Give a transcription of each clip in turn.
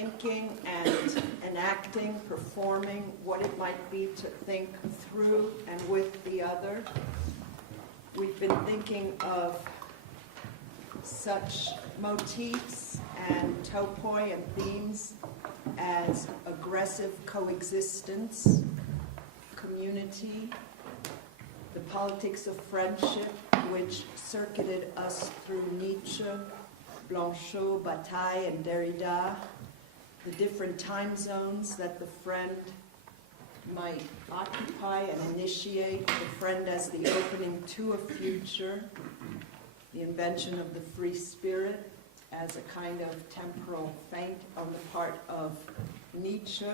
thinking and enacting, performing what it might be to think through and with the other. We've been thinking of such motifs and topoi and themes as aggressive coexistence, community, the politics of friendship, which circuited us through Nietzsche, Blanchot, Bataille, and Derrida, the different time zones that the friend might occupy and initiate, the friend as the opening to a future, the invention of the free spirit as a kind of temporal feint on the part of Nietzsche.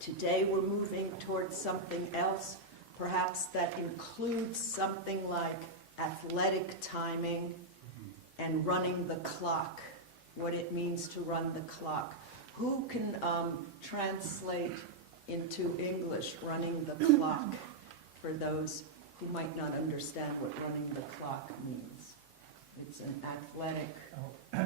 Today we're moving towards something else, perhaps that includes something like athletic timing and running the clock, what it means to run the clock. Who can translate into English running the clock for those who might not understand what running the clock means? It's an athletic...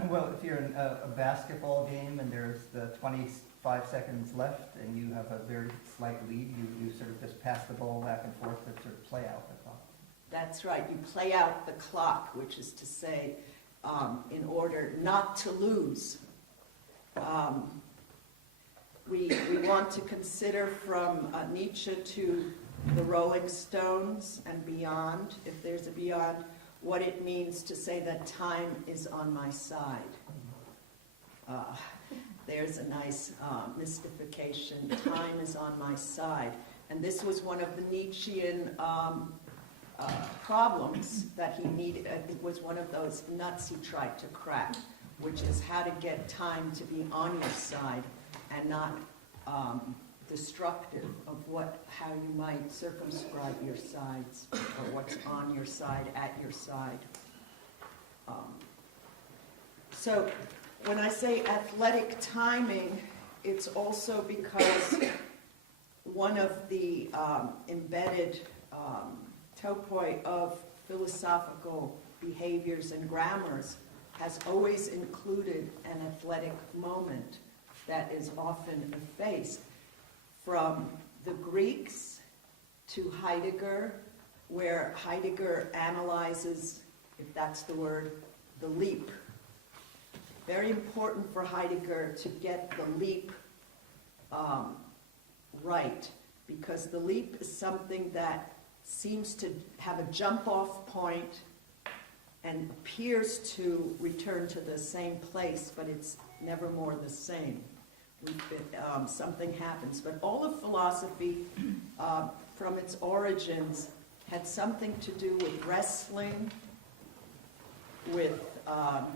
Well, if you're in a basketball game and there's the 25 seconds left and you have a very slight lead, you sort of just pass the ball back and forth to sort of play out the clock. That's right. You play out the clock, which is to say, in order not to lose. We want to consider from Nietzsche to the Rolling Stones and beyond, if there's a beyond, what it means to say that time is on my side. There's a nice mystification. Time is on my side. And this was one of the Nietzschean problems that he needed. It was one of those nuts he tried to crack, which is how to get time to be on your side and not destructive of how you might circumscribe your sides or what's on your side, at your side. So when I say athletic timing, it's also because one of the embedded topoi of philosophical behaviors and grammars has always included an athletic moment that is often effaced. From the Greeks to Heidegger, where Heidegger analyzes, if that's the word, the leap. Very important for Heidegger to get the leap right, because the leap is something that seems to have a jump-off point and appears to return to the same place, but it's never more the same. Something happens. But all of philosophy, from its origins, had something to do with wrestling, with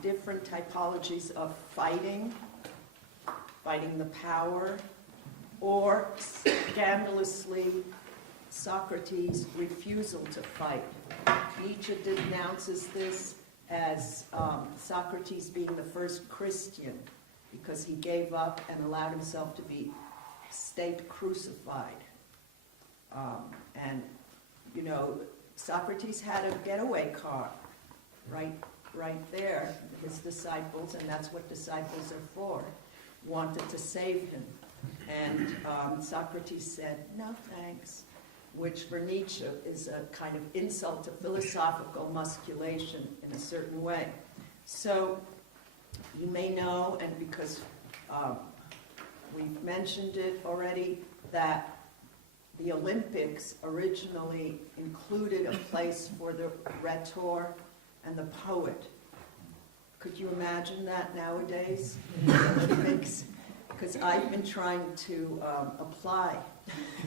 different typologies of fighting the power, or scandalously, Socrates' refusal to fight. Nietzsche denounces this as Socrates being the first Christian, because he gave up and allowed himself to be state crucified. And, you know, Socrates had a getaway car right there. His disciples, and that's what disciples are for, wanted to save him. And Socrates said, no thanks, which for Nietzsche is a kind of insult to philosophical musculation in a certain way. So you may know, and because we've mentioned it already, that the Olympics originally included a place for the rhetor and the poet. Could you imagine that nowadays in the Olympics? Because I've been trying to apply.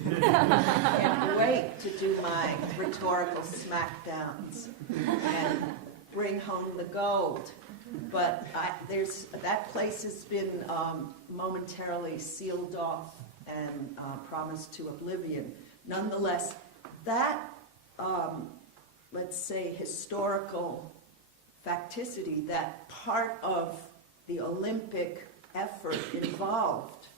I can't wait to do my rhetorical smackdowns and bring home the gold. But that place has been momentarily sealed off and promised to oblivion. Nonetheless, that, let's say, historical facticity, that part of the Olympic effort involved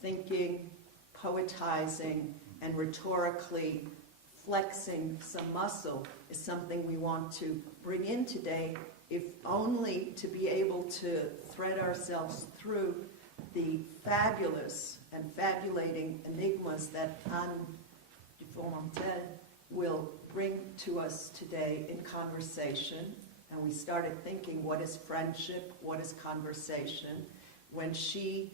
thinking, poetizing, and rhetorically flexing some muscle, is something we want to bring in today, if only to be able to thread ourselves through the fabulous and fabulating enigmas that Anne Dufourmantelle will bring to us today in conversation. And we started thinking, what is friendship? What is conversation? When she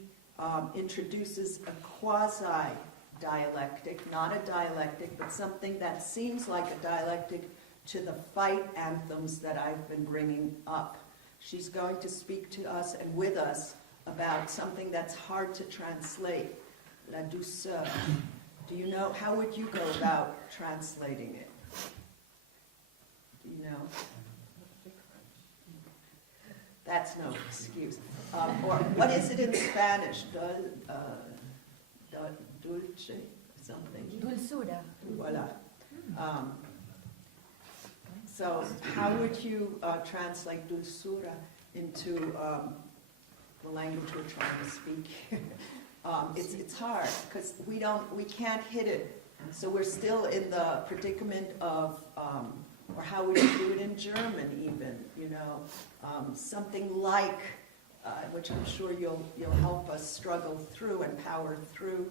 introduces a quasi-dialectic, not a dialectic, but something that seems like a dialectic to the fight anthems that I've been bringing up. She's going to speak to us and with us about something that's hard to translate, la douceur. Do you know, how would you go about translating it? Do you know? That's no excuse. Or what is it in Spanish? Dulce? Something? Dulzura. Voila. So how would you translate dulzura into the language we're trying to speak? It's hard because we can't hit it. So we're still in the predicament of, or how would you do it in German even? You know, something like, which I'm sure you'll help us struggle through and power through.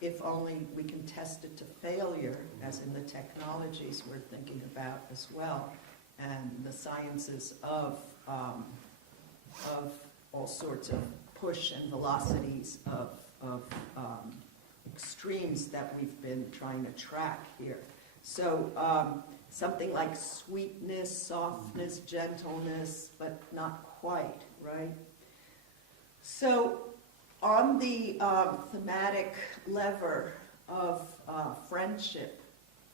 If only we can test it to failure, as in the technologies we're thinking about as well, and the sciences of all sorts of push and velocities of extremes that we've been trying to track here. So something like sweetness, softness, gentleness, but not quite, right? So on the thematic lever of friendship,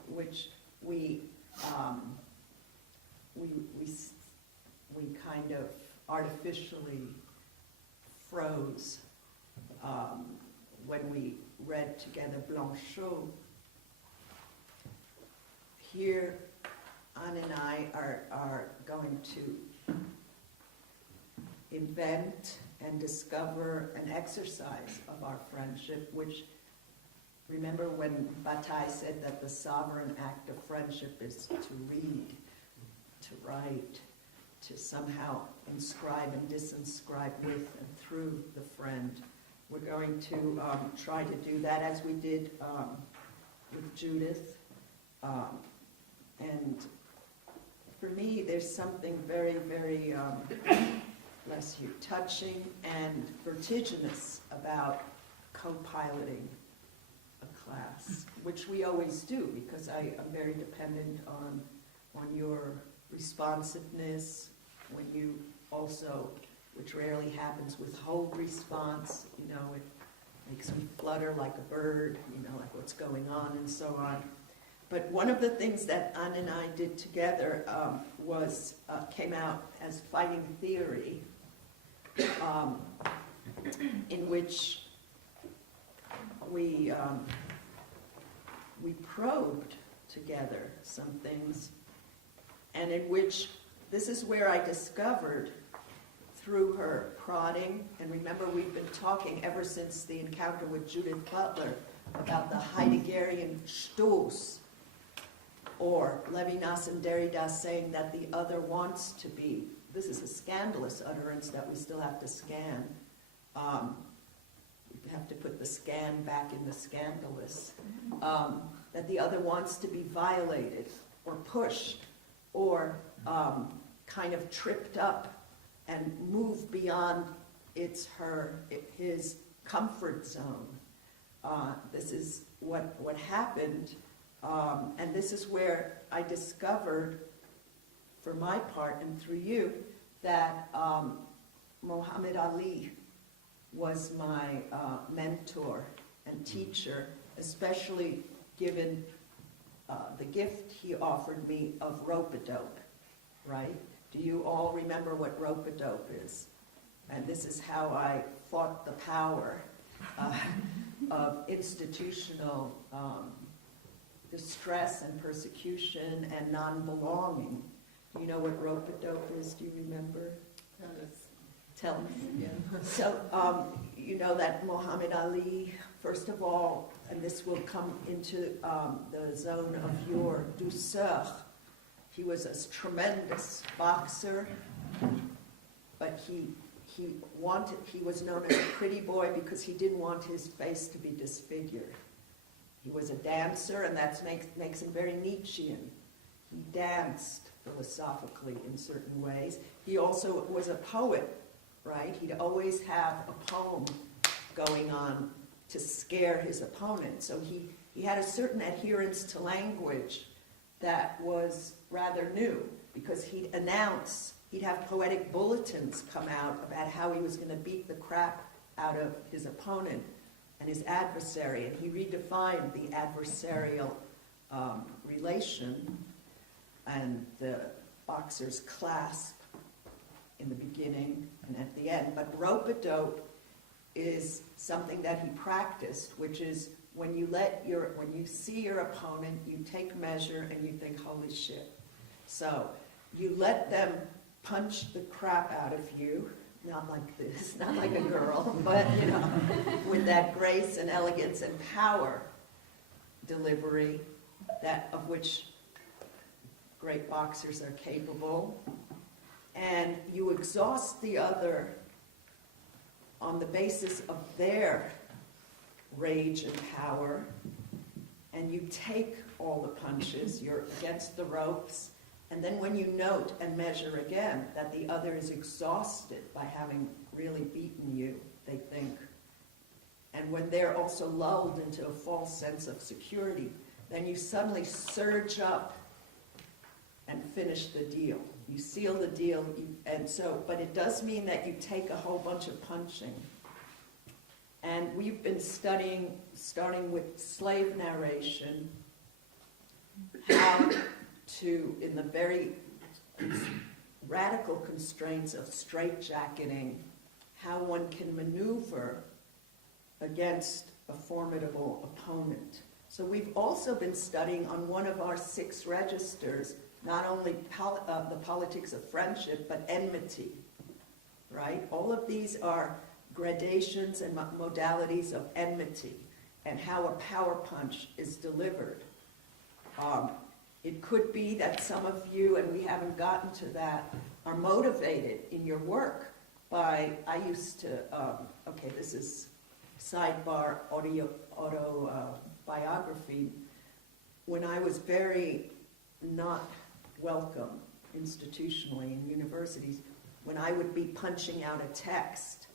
which we kind of artificially froze when we read together Blanchot. Here, Anne and I are going to invent and discover an exercise of our friendship, which, remember when Bataille said that the sovereign act of friendship is to read, to write, to somehow inscribe and disinscribe with and through the friend. We're going to try to do that as we did with Judith. And for me, there's something very, very bless you, touching and vertiginous about co-piloting a class, which we always do because I'm very dependent on your responsiveness, when you also, which rarely happens, withhold response, you know, it makes me flutter like a bird, you know, like what's going on and so on. But one of the things that Anne and I did together came out as fighting theory, in which we probed together some things, and in which this is where I discovered through her prodding, and remember we've been talking ever since the encounter with Judith Butler about the Heideggerian Stoß, or Levinas and Derrida saying that the other wants to be. This is a scandalous utterance that we still have to scan. We have to put the scan back in the scandalous. That the other wants to be violated or pushed or kind of tripped up and move beyond his comfort zone. This is what happened, and this is where I discovered, for my part and through you, that Muhammad Ali was my mentor and teacher, especially given the gift he offered me of rope-a-dope, right? Do you all remember what rope-a-dope is? And this is how I fought the power of institutional distress and persecution and non-belonging. Do you know what rope-a-dope is? Do you remember? Tell us. Yeah. So, you know that Muhammad Ali, first of all, and this will come into the zone of your Douceur, he was a tremendous boxer, but he he was known as a pretty boy because he didn't want his face to be disfigured. He was a dancer, and that makes him very Nietzschean. He danced philosophically in certain ways. He also was a poet, right? He'd always have a poem going on to scare his opponent. So he had a certain adherence to language that was rather new, because he'd have poetic bulletins come out about how he was going to beat the crap out of his opponent and his adversary, and he redefined the adversarial relation and the boxer's clasp in the beginning and at the end. But rope-a-dope is something that he practiced, which is when you see your opponent, you take measure and you think, holy shit. So you let them punch the crap out of you, not like this, not like a girl, but with that grace and elegance and power delivery of which great boxers are capable. And you exhaust the other on the basis of their rage and power, and you take all the punches, you're against the ropes, and then when you note and measure again that the other is exhausted by having really beaten you, they think, and when they're also lulled into a false sense of security, then you suddenly surge up and finish the deal. You seal the deal, but it does mean that you take a whole bunch of punching. And we've been studying, starting with slave narration, how to, in the very radical constraints of straitjacketing, how one can maneuver against a formidable opponent. So we've also been studying on one of our 6 registers, not only the politics of friendship, but enmity, right? All of these are gradations and modalities of enmity, and how a power punch is delivered. It could be that some of you, and we haven't gotten to that, are motivated in your work by, I used to, this is sidebar autobiography. When I was very not welcome institutionally in universities, when I would be punching out a text,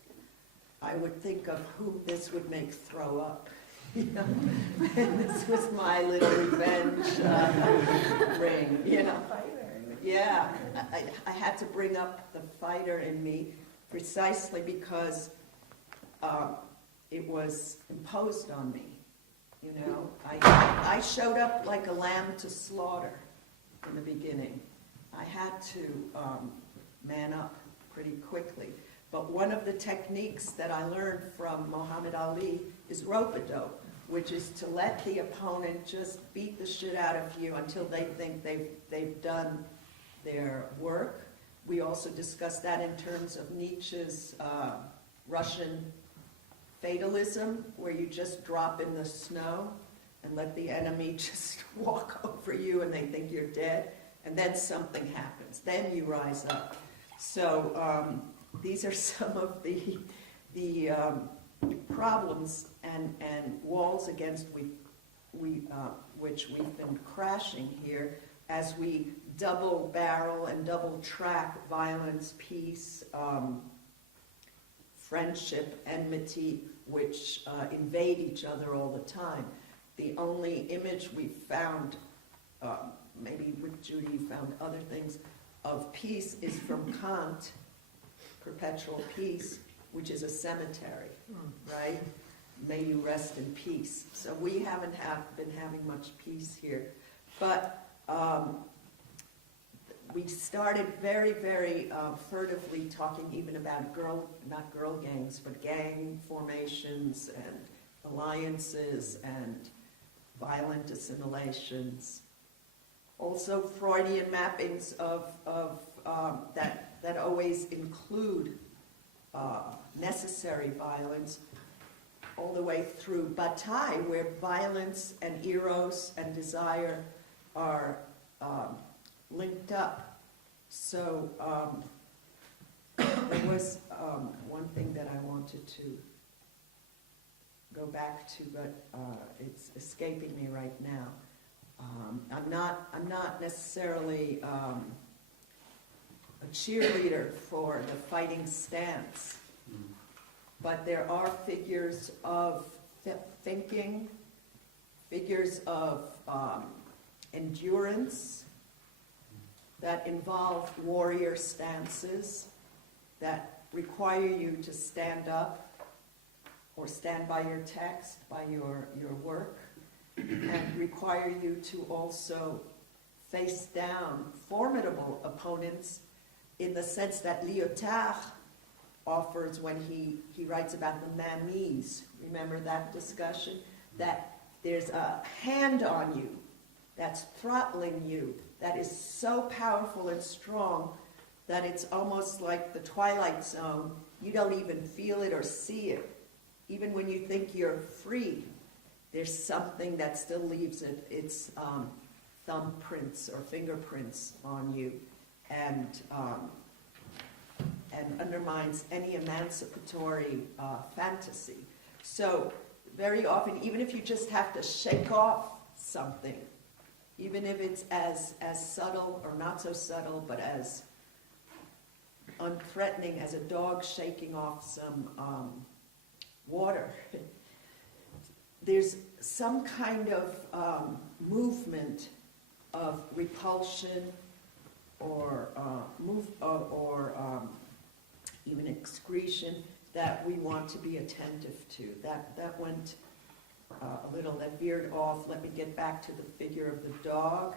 I would think of who this would make throw up. And this was my little revenge ring, Yeah, I had to bring up the fighter in me precisely because it was imposed on me. I showed up like a lamb to slaughter in the beginning. I had to man up pretty quickly. But one of the techniques that I learned from Muhammad Ali is rope-a-dope, which is to let the opponent just beat the shit out of you until they think they've done their work. We also discussed that in terms of Nietzsche's Russian fatalism, where you just drop in the snow and let the enemy just walk over you and they think you're dead, and then something happens. Then you rise up. So these are some of the problems and walls against which we've been crashing here as we double barrel and double track violence, peace, friendship, enmity, which invade each other all the time. The only image we found, maybe with Judy you found other things, of peace is from Kant, Perpetual Peace, which is a cemetery, right? May you rest in peace. So we haven't been having much peace here. But we started very, very furtively talking even about not girl gangs, but gang formations and alliances and violent assimilations. Also Freudian mappings of that always include necessary violence, all the way through Bataille, where violence and eros and desire are linked up. So There was one thing that I wanted to go back to, but it's escaping me right now. I'm not necessarily a cheerleader for the fighting stance, but there are figures of thinking, figures of endurance that involve warrior stances that require you to stand up or stand by your text, by your work, and require you to also face down formidable opponents in the sense that Lyotard offers when he writes about the mainmise. Remember that discussion? That there's a hand on you that's throttling you, that is so powerful and strong that it's almost like the Twilight Zone. You don't even feel it or see it. Even when you think you're free, there's something that still leaves its thumbprints or fingerprints on you, and undermines any emancipatory fantasy. So very often, even if you just have to shake off something, even if it's as subtle or not so subtle, but as unthreatening as a dog shaking off some water, there's some kind of movement of repulsion or even excretion that we want to be attentive to. That went a little, that veered off. Let me get back to the figure of the dog.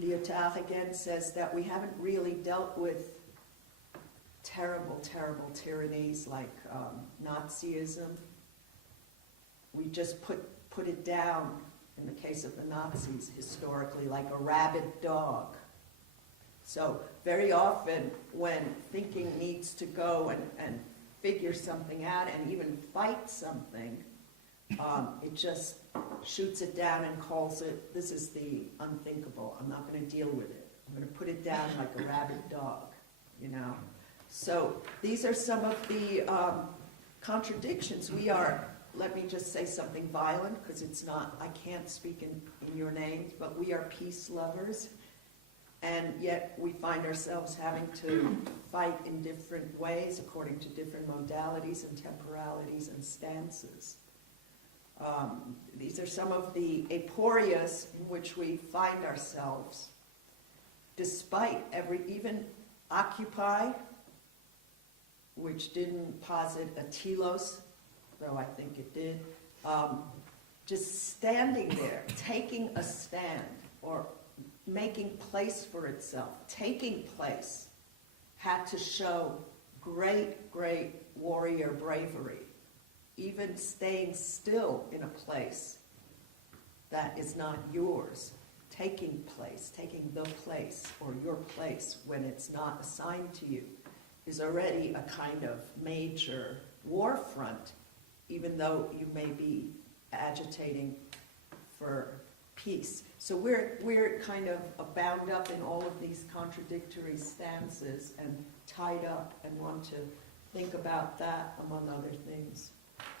Lyotard again says that we haven't really dealt with terrible, terrible tyrannies like Nazism. We just put it down, in the case of the Nazis, historically, like a rabid dog. So very often when thinking needs to go and figure something out and even fight something, it just shoots it down and calls it, this is the unthinkable. I'm not going to deal with it. I'm going to put it down like a rabid dog, you know. So these are some of the contradictions. We are, let me just say something violent, because it's not, I can't speak in your names, but we are peace lovers. And yet we find ourselves having to fight in different ways according to different modalities and temporalities and stances. These are some of the aporias in which we find ourselves, despite even Occupy, which didn't posit a telos, though I think it did, just standing there, taking a stand, or making place for itself, taking place, had to show great, great warrior bravery. Even staying still in a place that is not yours, taking place, taking the place or your place when it's not assigned to you, is already a kind of major war front, even though you may be agitating for peace. So we're kind of bound up in all of these contradictory stances and tied up, and want to think about that among other things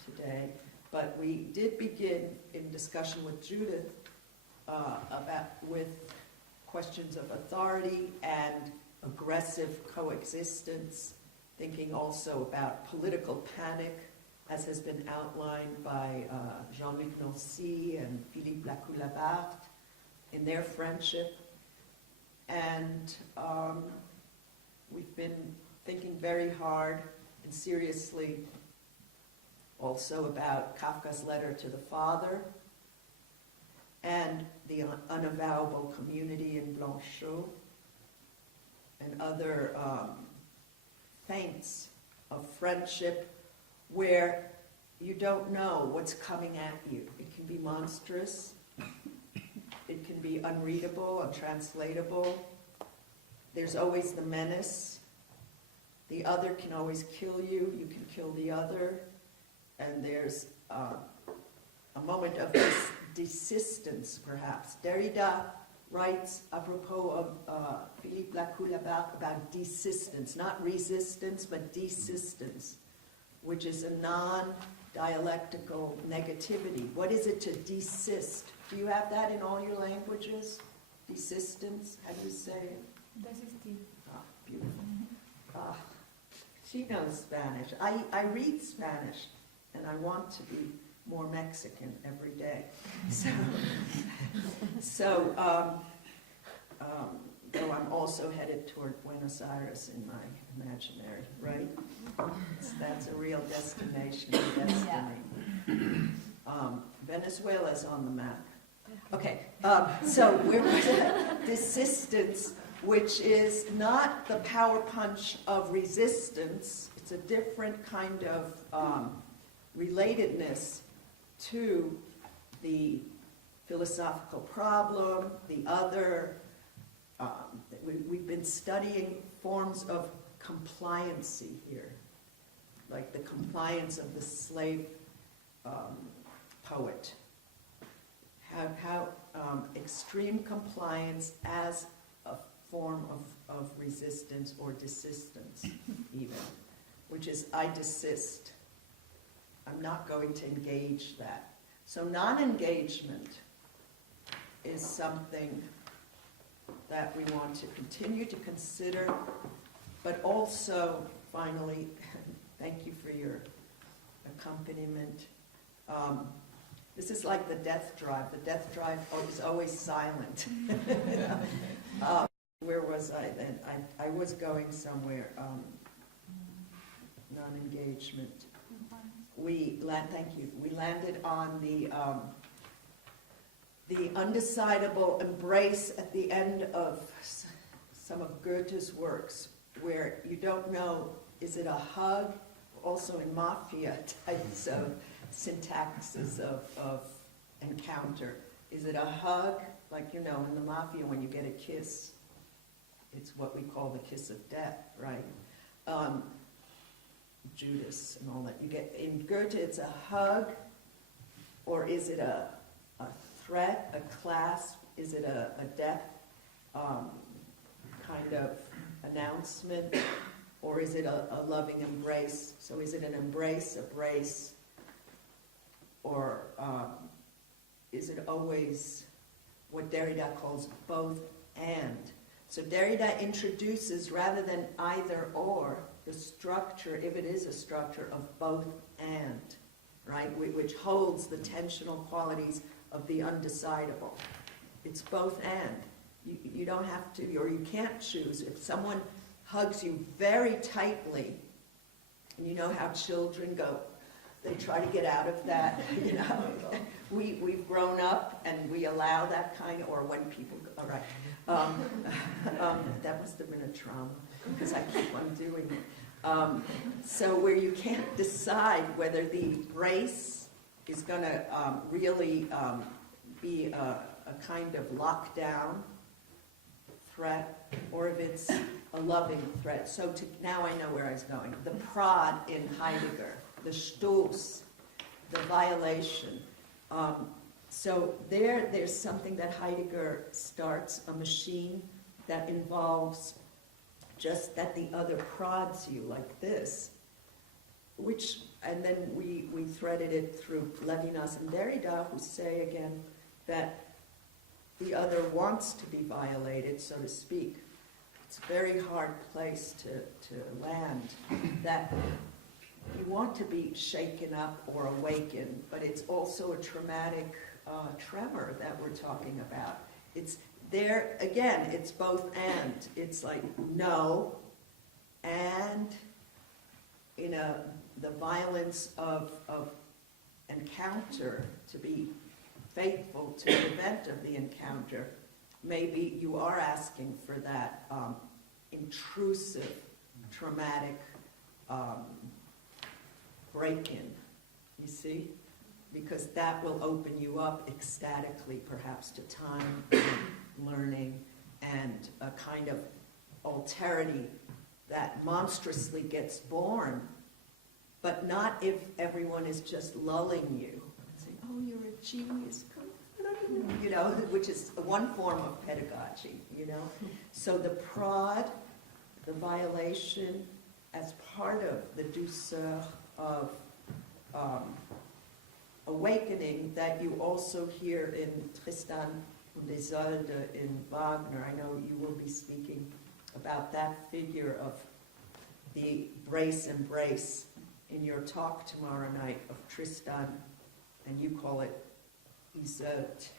today. But we did begin in discussion with Judith with questions of authority and aggressive coexistence, thinking also about political panic, as has been outlined by Jean-Luc Nancy and Philippe Lacoue-Labarthe in their friendship. And we've been thinking very hard and seriously also about Kafka's letter to the father and the unavowable community in Blanchot and other feints of friendship where you don't know what's coming at you. It can be monstrous, it can be unreadable, untranslatable. There's always the menace. The other can always kill you, you can kill the other, and there's a moment of desistance, perhaps. Derrida writes apropos of Philippe Lacoue-Labarthe about desistance, not resistance, but desistance, which is a non-dialectical negativity. What is it to desist? Do you have that in all your languages? Desistance, how do you say it? Desistir. Ah, beautiful. She knows Spanish. I read Spanish, and I want to be more Mexican every day. So though I'm also headed toward Buenos Aires in my imaginary, right? That's a real destination, destiny. Venezuela's on the map. Okay, so we're desistance, which is not the power punch of resistance. It's a different kind of relatedness to the philosophical problem, the other. We've been studying forms of compliancy here, like the compliance of the slave poet. How extreme compliance as a form of resistance or desistance, even, which is I desist. I'm not going to engage that. So non-engagement is something that we want to continue to consider, but also, finally, thank you for your accompaniment. This is like the death drive. The death drive is always silent. Where was I then? I was going somewhere. Non-engagement. Thank you. We landed on the undecidable embrace at the end of some of Goethe's works, where you don't know, is it a hug? Also in mafia types of syntaxes of encounter. Is it a hug? Like, in the mafia, when you get a kiss, it's what we call the kiss of death, right? Judas and all that. You get in Goethe, it's a hug, or is it a threat, a clasp? Is it a death kind of announcement, or is it a loving embrace? So is it an embrace, a brace, or is it always what Derrida calls both and? So Derrida introduces, rather than either or, the structure, if it is a structure, of both and, right, which holds the tensional qualities of the undecidable. It's both and. You don't have to, or you can't choose. If someone hugs you very tightly, and you know how children go, they try to get out of that, We've grown up and we allow that kind of, or when people go, all right. That must have been a trauma, because I keep on doing it. So where you can't decide whether the brace is going to really be a kind of lockdown threat, or if it's a loving threat. So now I know where I was going. The prod in Heidegger, the Stoß, the violation. So there's something that Heidegger starts, a machine that involves just that the other prods you like this, and then we threaded it through Levinas and Derrida, who say again that the other wants to be violated, so to speak. It's a very hard place to land, that you want to be shaken up or awakened, but it's also a traumatic tremor that we're talking about. It's there, again, it's both and. It's like no, and the violence of encounter, to be faithful to the event of the encounter. Maybe you are asking for that intrusive, traumatic break-in, you see? Because that will open you up ecstatically, perhaps, to time, and learning, and a kind of alterity that monstrously gets born, but not if everyone is just lulling you. Saying, oh, you're a genius, come you know, which is one form of pedagogy, you know. So the prod, the violation, as part of the douceur of awakening that you also hear in Tristan und Isolde in Wagner. I know you will be speaking about that figure of the embrace in your talk tomorrow night of Tristan, and you call it Isolde,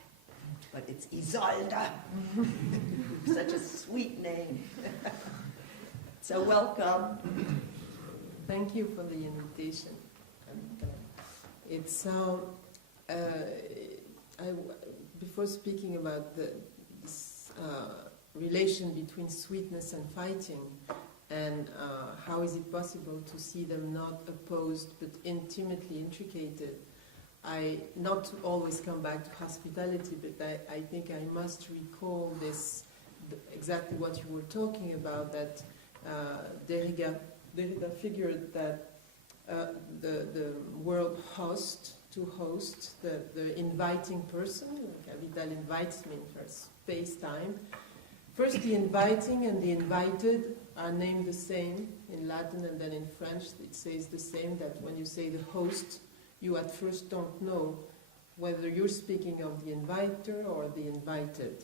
but it's Isolde. Such a sweet name. So welcome. Thank you for the invitation. It's before speaking about this relation between sweetness and fighting, and how is it possible to see them not opposed but intimately intricated, I not to always come back to hospitality, but I think I must recall this, exactly what you were talking about, that Derrida figured that the word host, to host, the inviting person, like Avital invites me for space-time. First, the inviting and the invited are named the same in Latin, and then in French it says the same, that when you say the host, you at first don't know whether you're speaking of the inviter or the invited.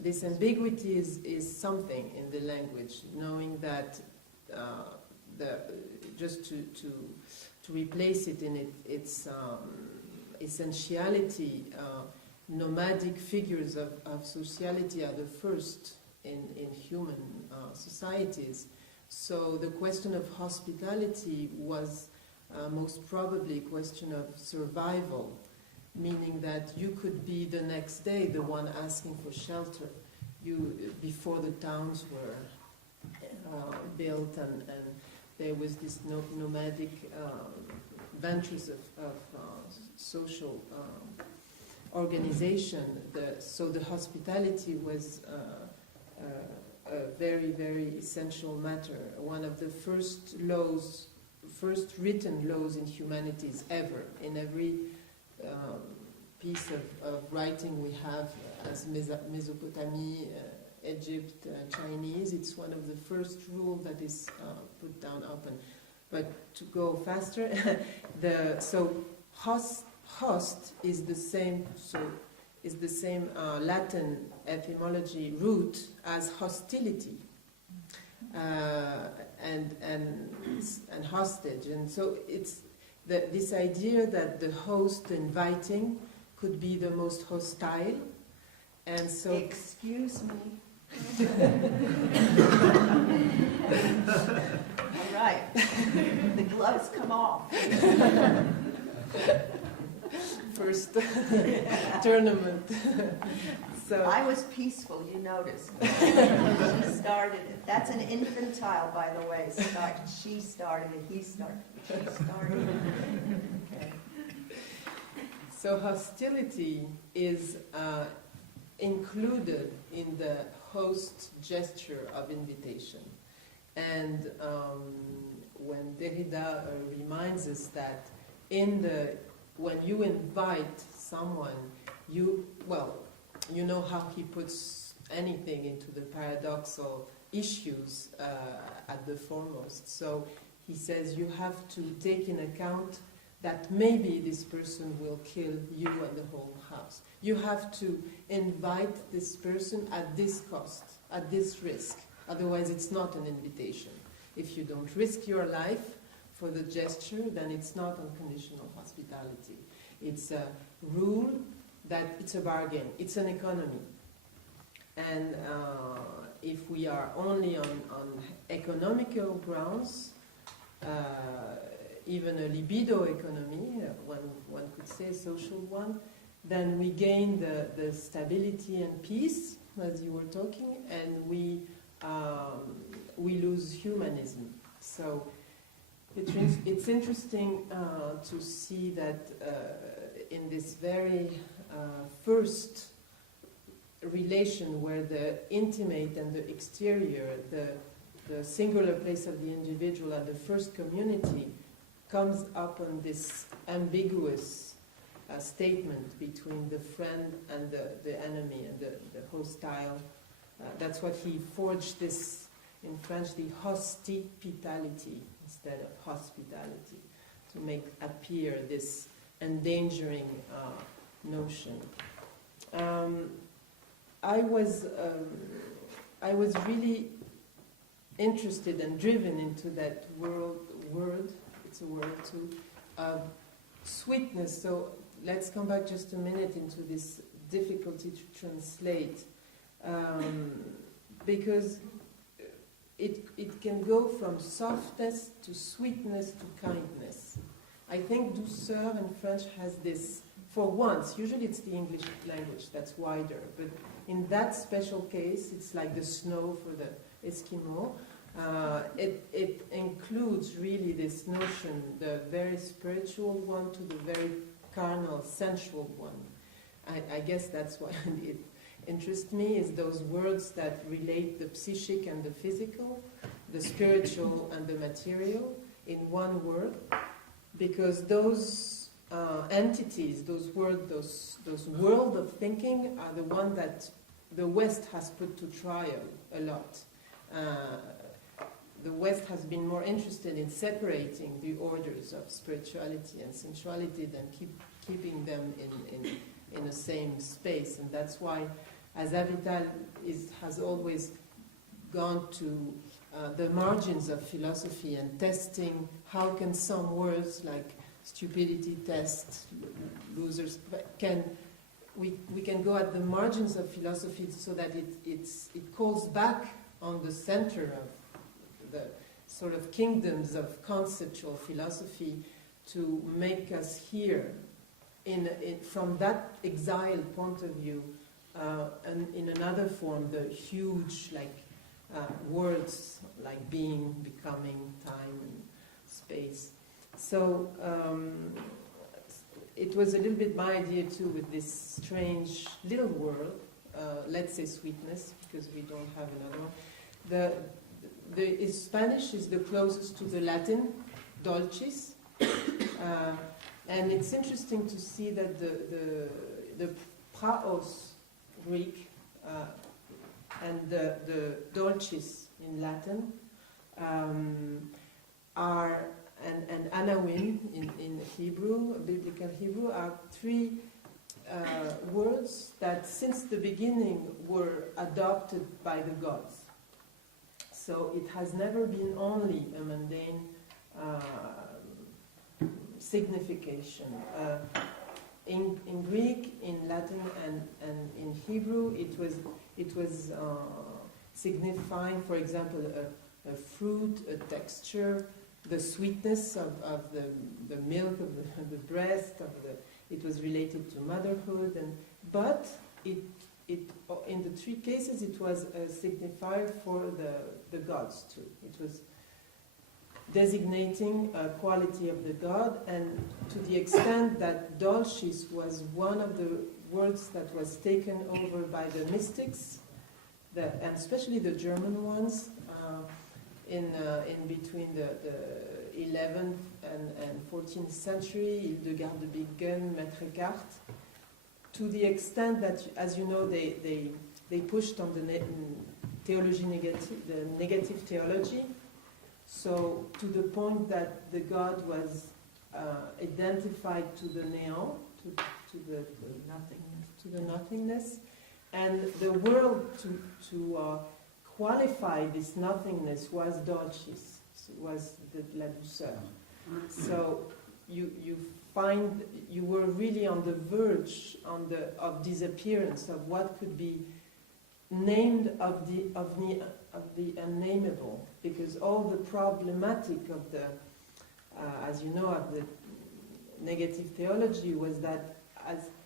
This ambiguity is something in the language, knowing that just to replace it in its essentiality, nomadic figures of sociality are the first in human societies. So the question of hospitality was most probably a question of survival, meaning that you could be the next day the one asking for shelter. Before the towns were built, and there was this nomadic ventures of social organization. So the hospitality was a very, very essential matter. One of the first written laws in humanities ever. In every piece of writing we have, as Mesopotamia, Egypt, Chinese, it's one of the first rules that is put down open. But to go faster, so host is the same. Latin etymology root as hostility and hostage, and so it's this idea that the host inviting could be the most hostile, and so. Excuse me. All right, the gloves come off. First tournament. So I was peaceful, you noticed. She started it. That's an infantile, by the way. She started it, he started it, she started it. Okay. So hostility is included in the host gesture of invitation. And when Derrida reminds us that when you invite someone, you know how he puts anything into the paradoxal issues at the foremost. So he says you have to take in account that maybe this person will kill you and the whole house. You have to invite this person at this cost, at this risk. Otherwise, it's not an invitation. If you don't risk your life for the gesture, then it's not unconditional hospitality. It's a rule that it's a bargain. It's an economy. And if we are only on economical grounds, even a libido economy, one could say a social one, then we gain the stability and peace, as you were talking, and we lose humanism. So it's interesting to see that in this very first relation where the intimate and the exterior, the singular place of the individual and the first community comes up on this ambiguous statement between the friend and the enemy and the hostile. That's what he forged this, in French, the hospitality instead of hospitality, to make appear this endangering notion. I was really interested and driven into that word, it's a word too, of sweetness. So let's come back just a minute into this difficulty to translate, because it can go from softness to sweetness to kindness. I think douceur in French has this, for once, usually it's the English language that's wider, but in that special case, it's like the snow for the Eskimo. It includes really this notion, the very spiritual one to the very carnal, sensual one. I guess that's why it interests me, is those words that relate the psychic and the physical, the spiritual and the material in one word, because those entities, those worlds of thinking are the one that the West has put to trial a lot. The West has been more interested in separating the orders of spirituality and sensuality than keeping them in the same space, and that's why, as Avital has always gone to the margins of philosophy and testing how can some words like stupidity, test, losers, we can go at the margins of philosophy so that it calls back on the center of the sort of kingdoms of conceptual philosophy to make us hear from that exiled point of view, and in another form, the huge words like being, becoming, time, and space. So it was a little bit my idea too, with this strange little word, let's say sweetness, because we don't have another one. The Spanish is the closest to the Latin, dulcis, and it's interesting to see that the praos Greek and the dulcis in Latin are, and anawin in Hebrew, biblical Hebrew, are three words that since the beginning were adopted by the gods. So it has never been only a mundane signification. In Greek, in Latin, and in Hebrew, it was signifying, for example, a fruit, a texture, the sweetness of the milk of the breast, it was related to motherhood, but in the three cases it was a signifier for the gods too. It was designating a quality of the god, and to the extent that dulcis was one of the words that was taken over by the mystics, and especially the German ones, in between the 11th and 14th century, Hildegard de Bingen, Maître Eckhart, to the extent that, as you know, they pushed on the negative theology, so to the point that the god was identified to the néant, to the nothingness, and the word to qualify this nothingness was dulcis, was la douceur. So you find you were really on the verge of disappearance of what could be named of the unnameable, because all the problematic of the, as you know, of the negative theology was that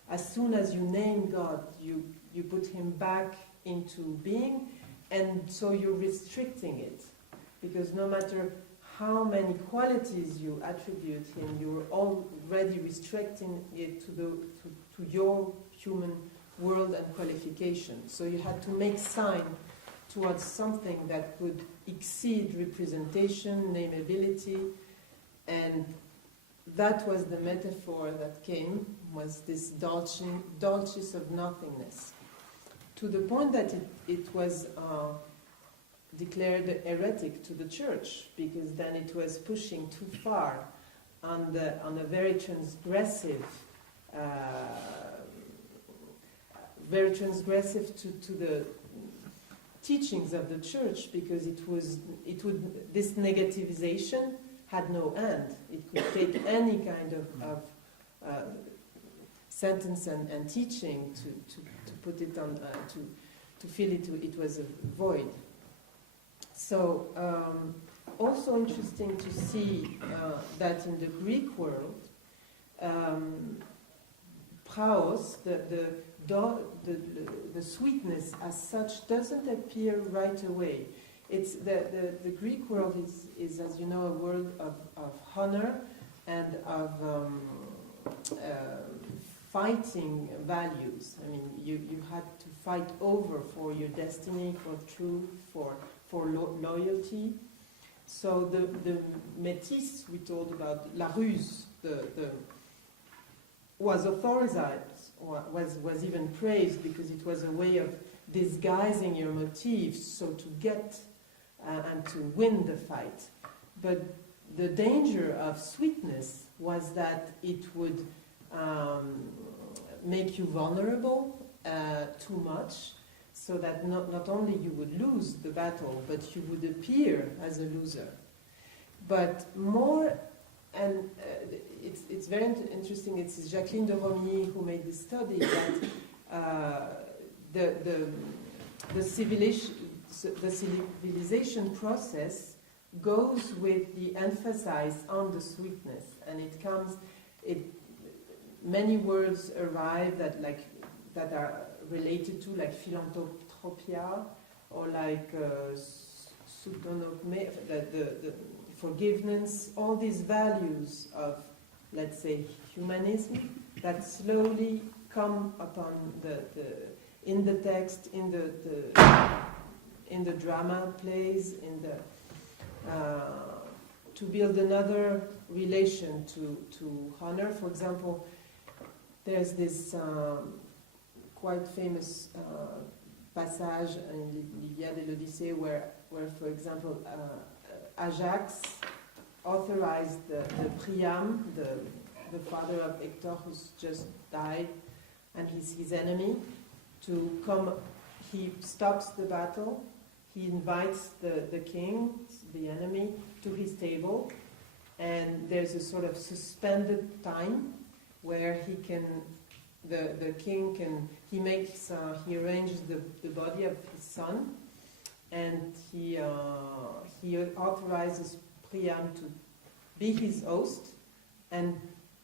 as soon as you name God, you put him back into being, and so you're restricting it, because no matter how many qualities you attribute him, you're already restricting it to your human world and qualification. So you had to make sign towards something that could exceed representation, nameability, and that was the metaphor that came, was this dulcis of nothingness, to the point that it was declared heretic to the church, because then it was pushing too far on a very transgressive to the teachings of the church, because this negativization had no end. It could take any kind of sentence and teaching to put it on, to feel it was a void. So, also interesting to see that in the Greek world, praos, the sweetness as such, doesn't appear right away. It's the Greek world is, as you know, a world of honor and of fighting values. I mean, you had to fight over for your destiny, for truth, for loyalty. So the métis we told about, la ruse, was authorized, or was even praised, because it was a way of disguising your motives, so to get and to win the fight. But the danger of sweetness was that it would make you vulnerable too much, so that not only you would lose the battle, but you would appear as a loser. But more, and it's very interesting, it's Jacqueline de Romilly who made this study, that the civilization process goes with the emphasis on the sweetness, and many words arrive that are related to, like philanthropia, or like pseudonomé, the forgiveness, all these values of, let's say, humanism that slowly come upon in the text, in the drama plays, to build another relation to honor. For example, there's this quite famous passage in l'Iliade et l'Odyssée where, for example, Ajax authorized the Priam, the father of Hector, who's just died, and he's his enemy, to come. He stops the battle. He invites the king, the enemy, to his table, and there's a sort of suspended time where the king can, he arranges the body of his son, and he authorizes Priam to be his host and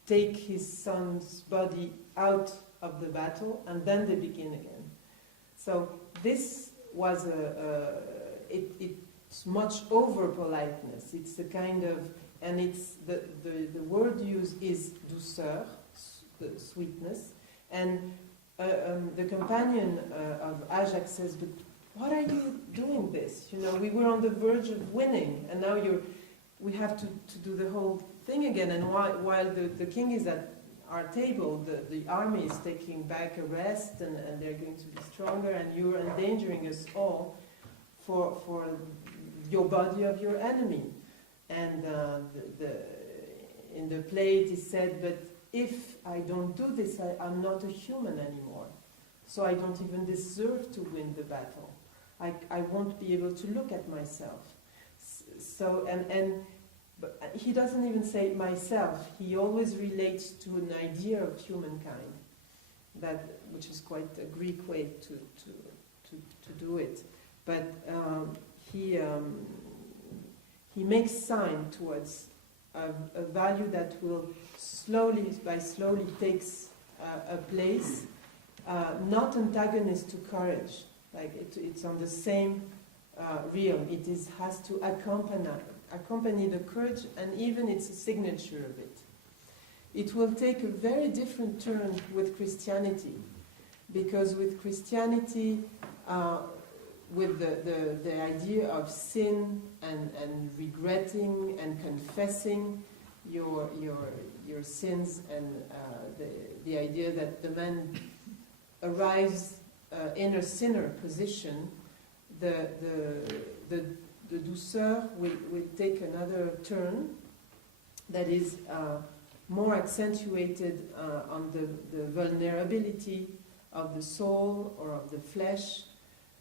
take his son's body out of the battle, and then they begin again. So this was it's much over politeness. It's a kind of, and it's the word used is douceur, the sweetness, and the companion of Ajax says, "But what are you doing this? You know, we were on the verge of winning, and now we have to do the whole thing again. And while the king is at our table, the army is taking back a rest, and they're going to be stronger, and you're endangering us all for your body of your enemy." And in the play it is said, "But if I don't do this, I'm not a human anymore. So I don't even deserve to win the battle. I won't be able to look at myself." So, but he doesn't even say myself. He always relates to an idea of humankind, which is quite a Greek way to do it. But he makes sign towards a value that will slowly takes a place, not antagonist to courage. Like it's on the same realm. It has to accompany the courage, and even it's a signature of it. It will take a very different turn with Christianity, because with Christianity, with the idea of sin and regretting and confessing, your sins and the idea that the man arrives in a sinner position, the Douceur will take another turn that is more accentuated on the vulnerability of the soul or of the flesh,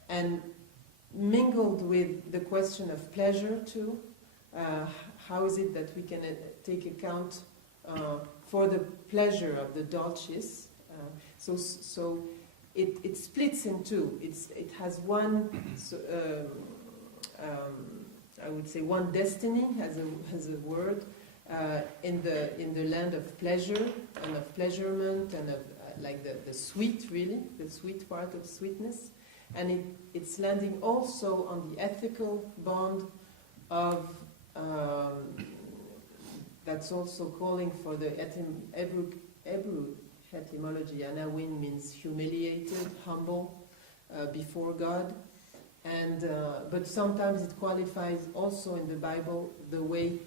and mingled with the question of pleasure too. How is it that we can take account for the pleasure of the dulcis? So it splits in two. It has one, I would say, one destiny, has a word, in the land of pleasure and of pleasurement and of like the sweet, really, the sweet part of sweetness. And it's landing also on the ethical bond of that's also calling for the Hebrew etymology. Anawin means humiliated, humble before God. And but sometimes it qualifies also in the Bible the way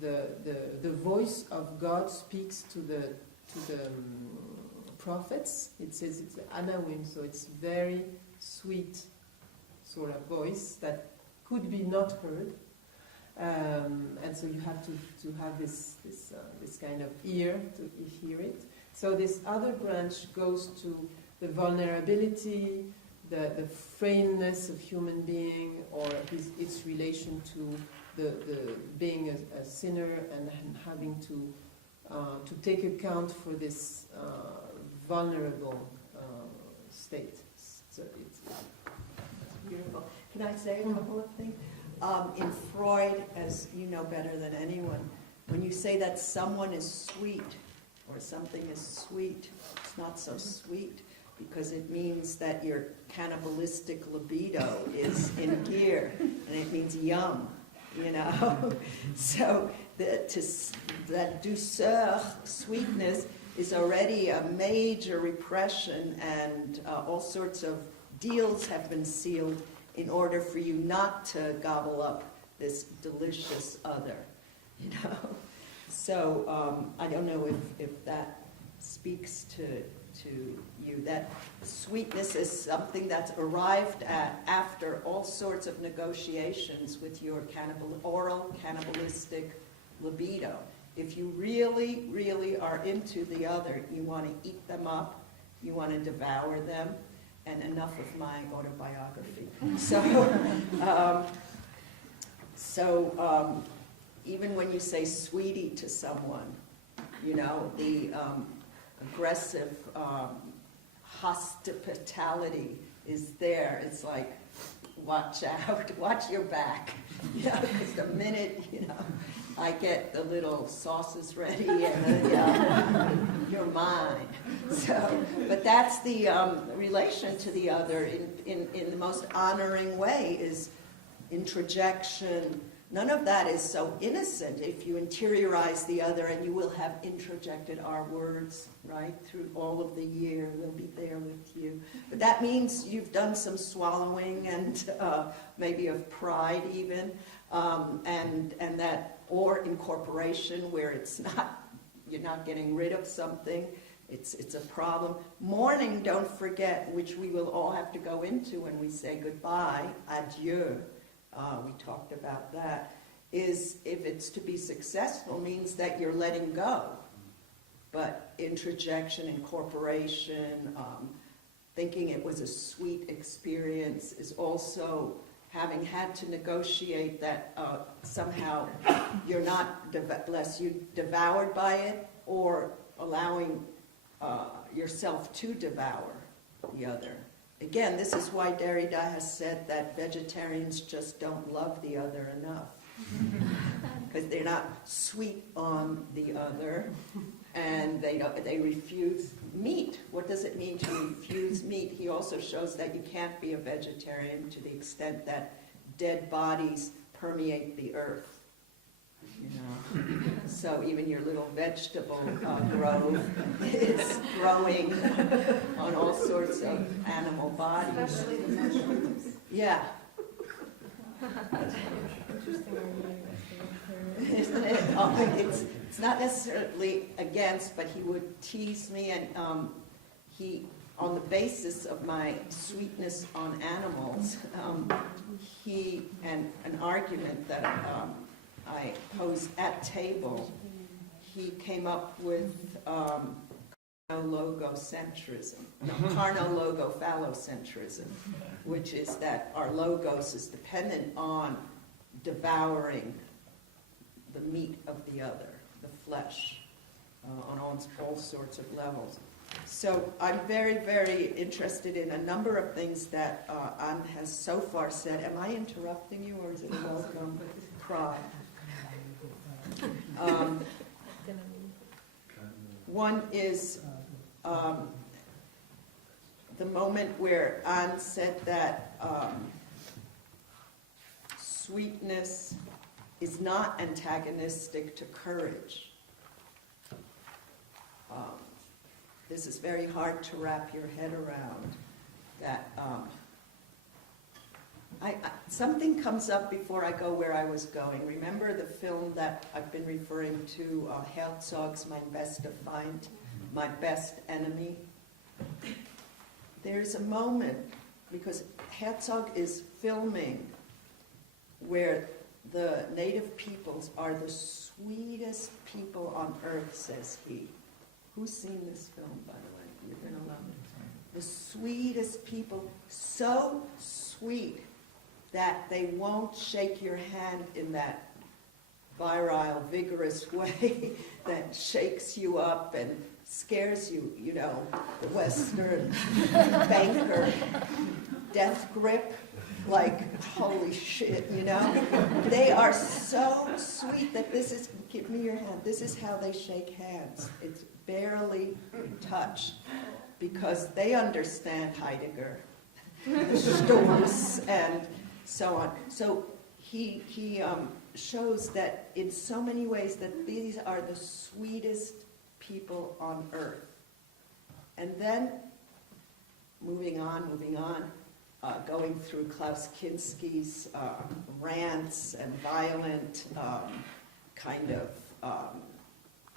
the voice of God speaks to the prophets. It says it's Anawim, so it's very sweet sort of voice that could be not heard, and so you have to have this kind of ear to hear it. So this other branch goes to the vulnerability, the frailness of human being, or its relation to the being a sinner and having to take account for this vulnerable state. So it's Beautiful. Can I say a couple of things? In Freud, as you know better than anyone, when you say that someone is sweet or something is sweet, it's not so sweet, because it means that your cannibalistic libido is in gear, and it means yum, you know. So that douceur, sweetness, is already a major repression, and all sorts of deals have been sealed in order for you not to gobble up this delicious other, you know. So I don't know if that speaks to you, that sweetness is something that's arrived at after all sorts of negotiations with your oral cannibalistic libido. If you really, really are into the other, you want to eat them up, you want to devour them, and enough of my autobiography. So even when you say sweetie to someone, you know, the aggressive hospitality is there. It's like, watch out, watch your back. You know, because the minute, you know, I get the little sauces ready and you're mine. So, but that's the relation to the other in the most honoring way is introjection. None of that is so innocent if you interiorize the other, and you will have introjected our words, right, through all of the year. We'll be there with you. But that means you've done some swallowing and maybe of pride even, and that, or incorporation where it's not, you're not getting rid of something. It's a problem. Mourning, don't forget, which we will all have to go into when we say goodbye, adieu. We talked about that, is if it's to be successful means that you're letting go. But introjection, incorporation, thinking it was a sweet experience is also having had to negotiate that somehow you're not, less you devoured by it, or allowing yourself to devour the other. Again, this is why Derrida has said that vegetarians just don't love the other enough. Because they're not sweet on the other, and they refuse meat. What does it mean to refuse meat? He also shows that you can't be a vegetarian to the extent that dead bodies permeate the earth. You know, so even your little vegetable grove is growing on all sorts of animal bodies. Especially the mushrooms. Yeah. Isn't it? It's not necessarily against, but he would tease me, and he, on the basis of my sweetness on animals, he, and an argument that I posed at table, he came up with logocentrism, carno-logo-phallocentrism, which is that our logos is dependent on devouring the meat of the other, the flesh, on all sorts of levels. So I'm very, very interested in a number of things that Anne has so far said. Am I interrupting you, or is it a welcome cry? One is the moment where Anne said that sweetness is not antagonistic to courage. This is very hard to wrap your head around. That something comes up before I go where I was going. Remember the film that I've been referring to, Herzog's Mein bester Feind, My Best Enemy? There's a moment, because Herzog is filming where the native peoples are the sweetest people on earth, says he. Who's seen this film, by the way? You're going to love it. The sweetest people, so sweet that they won't shake your hand in that virile, vigorous way that shakes you up and scares you, you know, the Western banker, death grip, like, holy shit, you know? They are so sweet that this is, give me your hand, this is how they shake hands. It's barely touch, because they understand Heidegger, Stoics, and so on. So he shows that in so many ways that these are the sweetest people on earth. And then, moving on, going through Klaus Kinski's rants and violent, kind of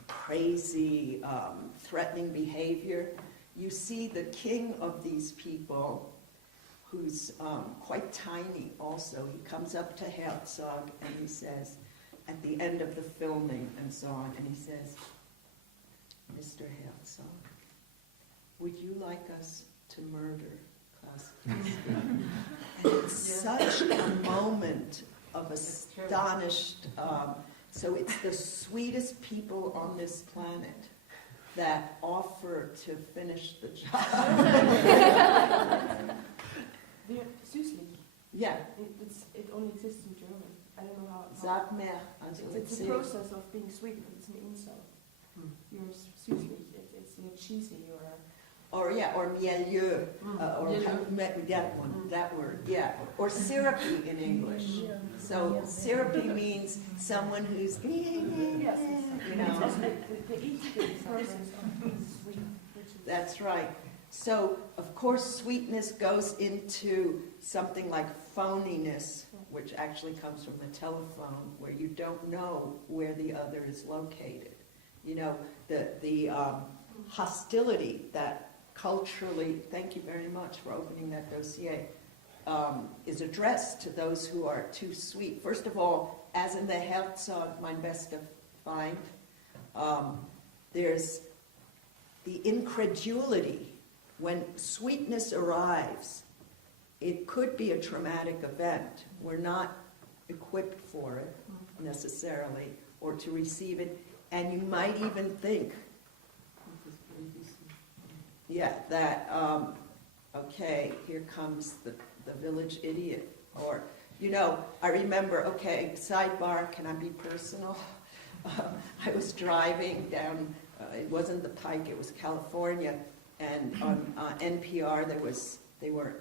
crazy, threatening behavior, you see the king of these people, who's quite tiny also. He comes up to Herzog and he says, at the end of the filming and so on, and he says, Mr. Herzog, would you like us to murder Klaus Kinski? And it's such a moment of astonished, so it's the sweetest people on this planet that offer to finish the job. Süßlich. Yeah. It only exists in German. I don't know how. Sag mehr. It's a process of being sweet, but it's an insult. You're süßlich. You're cheesy. Or milieu, that word, yeah. Or syrupy in English. Yeah. So syrupy means someone who's, Yes. you know. It's the eating process of being sweet. That's right. So, of course, sweetness goes into something like phoniness, which actually comes from the telephone, where you don't know where the other is located. You know, the hostility that culturally, thank you very much for opening that dossier, is addressed to those who are too sweet. First of all, as in the Herzog, Mein bester Feind, there's the incredulity. When sweetness arrives, it could be a traumatic event. We're not equipped for it necessarily, or to receive it, and you might even think, that, okay, here comes the village idiot. Or, you know, I remember, okay, sidebar, can I be personal? I was driving down, it wasn't the Pike, it was California, and on NPR they were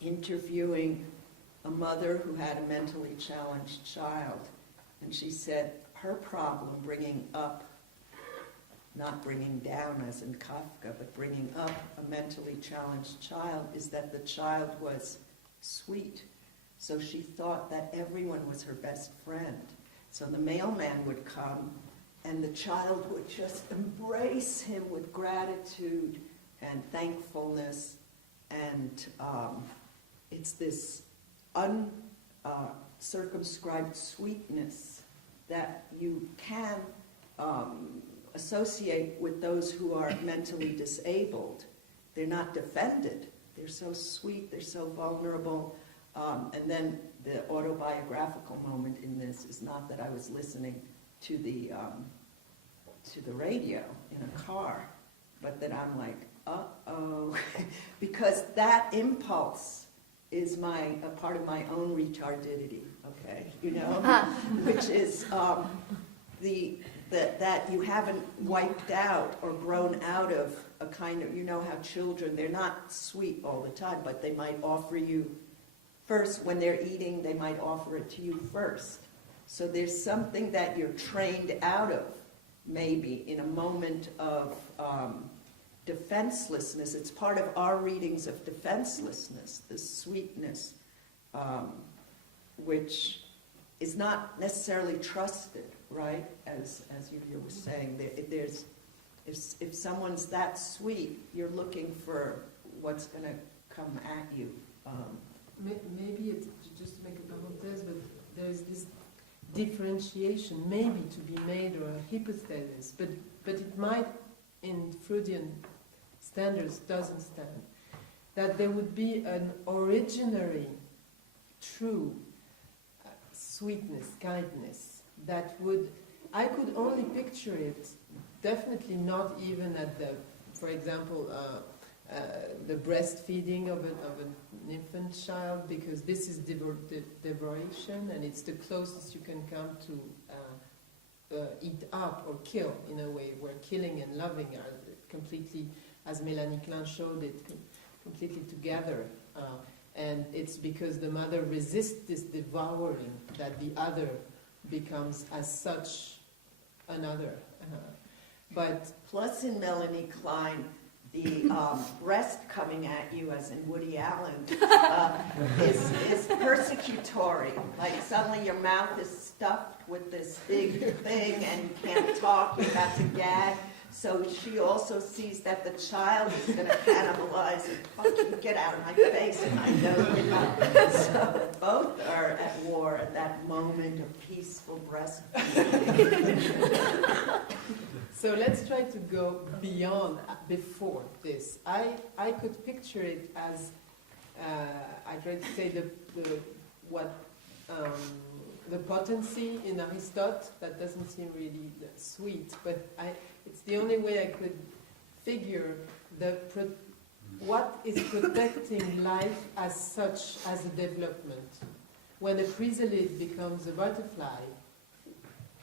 interviewing a mother who had a mentally challenged child, and she said her problem bringing up, not bringing down as in Kafka, but bringing up a mentally challenged child, is that the child was sweet. So she thought that everyone was her best friend. So the mailman would come, and the child would just embrace him with gratitude and thankfulness. And it's this uncircumscribed sweetness that you can associate with those who are mentally disabled. They're not defended. They're so sweet, they're so vulnerable. And then the autobiographical moment in this is not that I was listening to the radio in a car, but that I'm like, uh-oh, because that impulse is a part of my own retardity, okay, which is that you haven't wiped out or grown out of a kind of, how children, they're not sweet all the time, but they might offer you first, when they're eating, they might offer it to you first. So there's something that you're trained out of, maybe, in a moment of defenselessness. It's part of our readings of defenselessness, this sweetness, which is not necessarily trusted, right? As Yulia was saying, if someone's that sweet, you're looking for what's going to come at you. Maybe it's just to make a parenthesis, but there's this differentiation maybe to be made, or a hypothesis, but it might, in Freudian standards, doesn't stand, that there would be an originary, true sweetness, kindness, that would, I could only picture it, definitely not even at the, for example, the breastfeeding of an infant child, because this is devoration, and it's the closest you can come to eat up or kill, in a way, where killing and loving are completely, as Mélanie Klein showed it, completely together. And it's because the mother resists this devouring that the other becomes, as such, another. But plus, in Melanie Klein, the breast coming at you, as in Woody Allen, is persecutory. Like suddenly your mouth is stuffed with this big thing and you can't talk, you have to gag. So she also sees that the child is going to cannibalize and fucking get out of my face, and I know you're not. So both are at war at that moment of peaceful breastfeeding. So let's try to go beyond, before this. I could picture it as, I tried to say the potency in Aristotle, that doesn't seem really sweet, but it's the only way I could figure what is protecting life as such, as a development. When a chrysalid becomes a butterfly,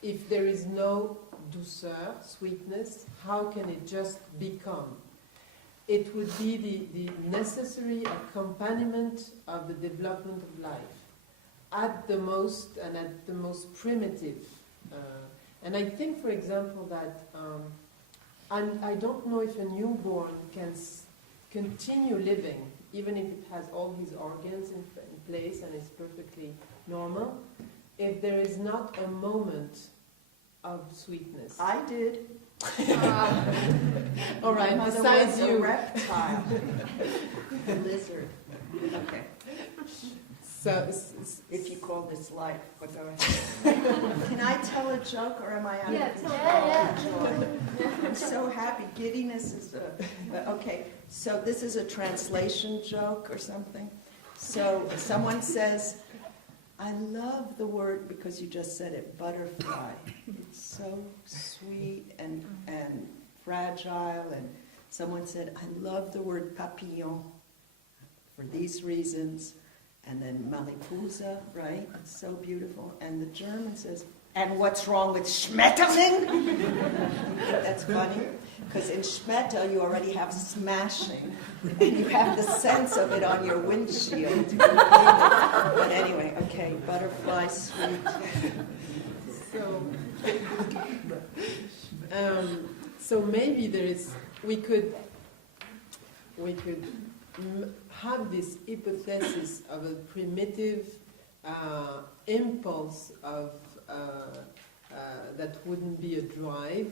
if there is no douceur, sweetness, how can it just become? It would be the necessary accompaniment of the development of life, at the most primitive. And I think, for example, that I don't know if a newborn can continue living, even if it has all his organs in place and is perfectly normal, if there is not a moment of sweetness. I did. All right, My mother besides was you. a reptile. A lizard. Okay. So, If you call this life, what do I Can I tell a joke, or am I out of control? Yeah. I'm so happy. Giddiness is okay. So this is a translation joke or something. So someone says, I love the word, because you just said it, butterfly. It's so sweet and fragile. And someone said, I love the word papillon for these reasons. And then mariposa, right? It's so beautiful. And the German says, and what's wrong with Schmetterling? That's funny, because in Schmetter you already have smashing, and you have the sense of it on your windshield. But anyway, okay, butterfly sweet. So maybe we could have this hypothesis of a primitive impulse of that wouldn't be a drive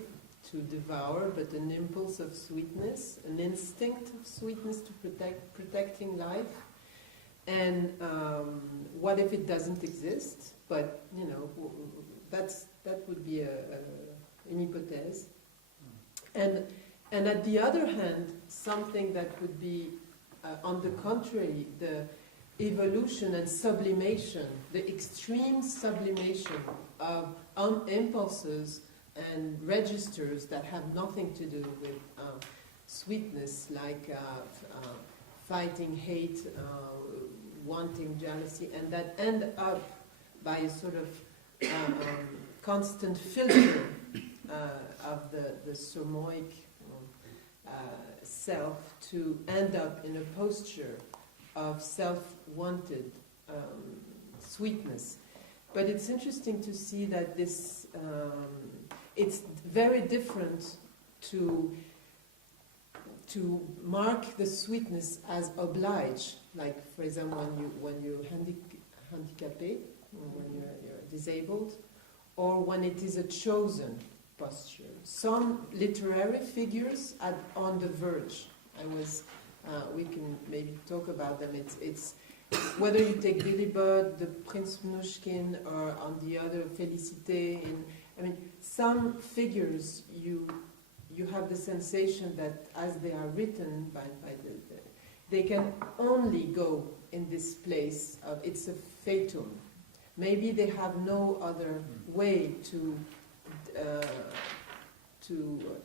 to devour, but an impulse of sweetness, an instinct of sweetness to protecting life. And what if it doesn't exist? But that would be an hypothesis. And at the other hand, something that would be, on the contrary, the evolution and sublimation, the extreme sublimation of impulses and registers that have nothing to do with sweetness, like fighting hate, wanting jealousy, and that end up by a sort of constant filter of the somoic self to end up in a posture of self-wanted sweetness. But it's interesting to see that this it's very different to mark the sweetness as obliged, like for example when you're handicappé, when you're disabled, or when it is a chosen posture. Some literary figures are on the verge. We can maybe talk about them. It's whether you take Billy Budd, the Prince Mnouchkin, or on the other Félicité. Some figures you have the sensation that as they are written by they can only go in this place of it's a fatum. Maybe they have no other way to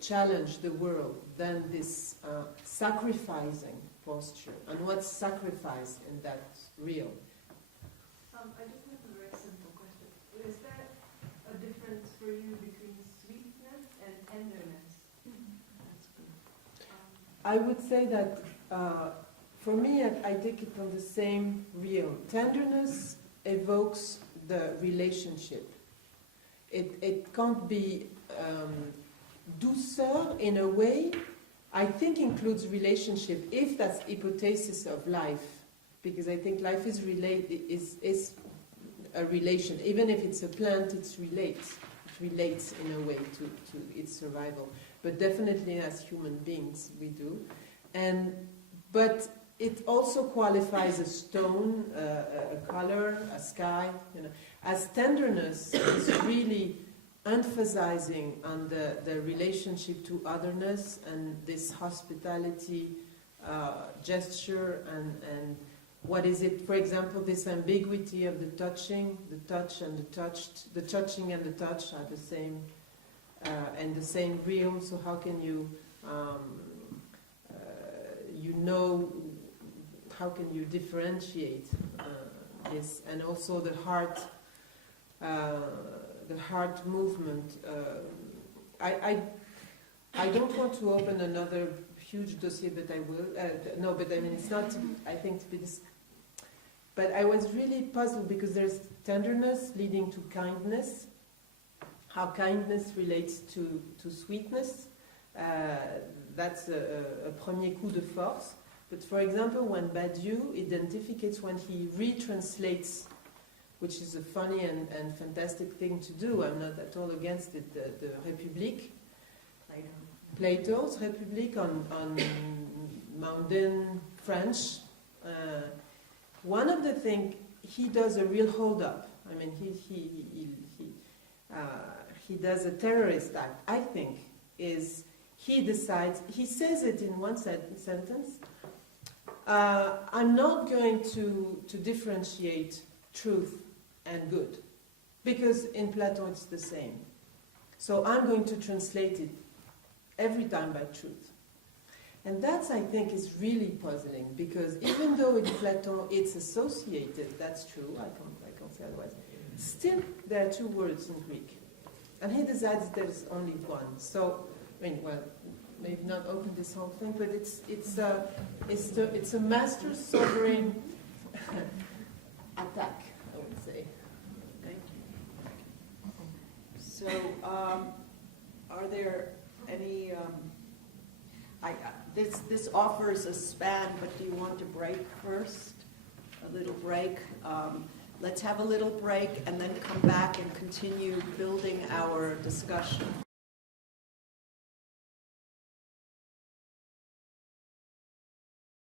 challenge the world than this sacrificing posture. And what's sacrifice in that real? I just have a very simple question. Is there a difference for you between sweetness and tenderness? That's good. I would say that for me, I take it from the same real. Tenderness evokes the relationship. It can't be douceur in a way. I think includes relationship if that's hypothesis of life, because I think life is a relation. Even if it's a plant, it relates in a way to its survival. But definitely as human beings we do. But it also qualifies a stone, a color, a sky. As tenderness is really emphasizing on the relationship to otherness and this hospitality gesture and what is it, for example, this ambiguity of the touching, the touch and the touched, the touching and the touch are the same and the same real. So how can you how can you differentiate this? And also the heart movement. I don't want to open another huge dossier, but I will. No, but I mean it's not. I think to be this. But I was really puzzled because there's tenderness leading to kindness. How kindness relates to sweetness. That's a premier coup de force. But for example, when Badiou identifies, when he retranslates, which is a funny and fantastic thing to do, I'm not at all against it, the République, Plato's République on Mandarin French, one of the things, he does a real hold-up. I mean, he does a terrorist act, I think, is he decides, he says it in one sentence, I'm not going to differentiate truth and good, because in Plato it's the same. So I'm going to translate it every time by truth. And that's, I think, is really puzzling, because even though in Plato it's associated, that's true, I can't say otherwise, still there are two words in Greek. And he decides there's only one. So, I mean, well, maybe not open this whole thing, but it's a master sovereign attack, I would say. Thank you. So, are there any... This offers a span, but do you want to break first? A little break? Let's have a little break and then come back and continue building our discussion.